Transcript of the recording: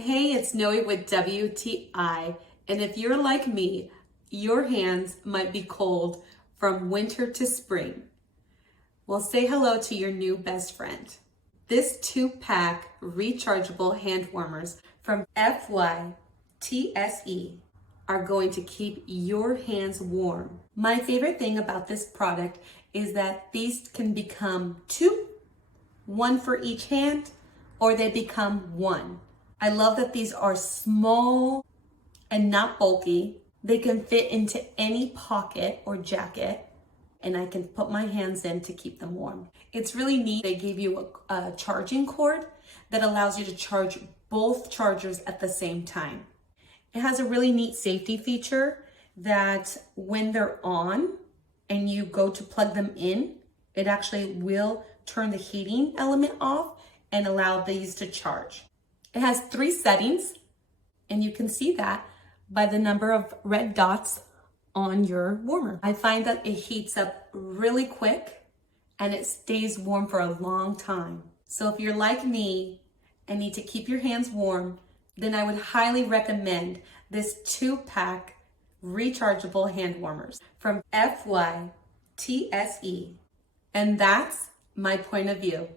Hey, it's Noe with WTI, and if you're like me, your hands might be cold from winter to spring. Well, say hello to your new best friend. This 2-pack rechargeable hand warmers from FYTSE are going to keep your hands warm. My favorite thing about this product is that these can become two, one for each hand, or they become one. I love that these are small and not bulky. They can fit into any pocket or jacket, and I can put my hands in to keep them warm. It's really neat. They gave you a charging cord that allows you to charge both chargers at the same time. It has a really neat safety feature that when they're on and you go to plug them in, it actually will turn the heating element off and allow these to charge. It has 3 settings, and you can see that by the number of red dots on your warmer. I find that it heats up really quick and it stays warm for a long time. So if you're like me and need to keep your hands warm, then I would highly recommend this 2-pack rechargeable hand warmers from FYTSE. And that's my point of view.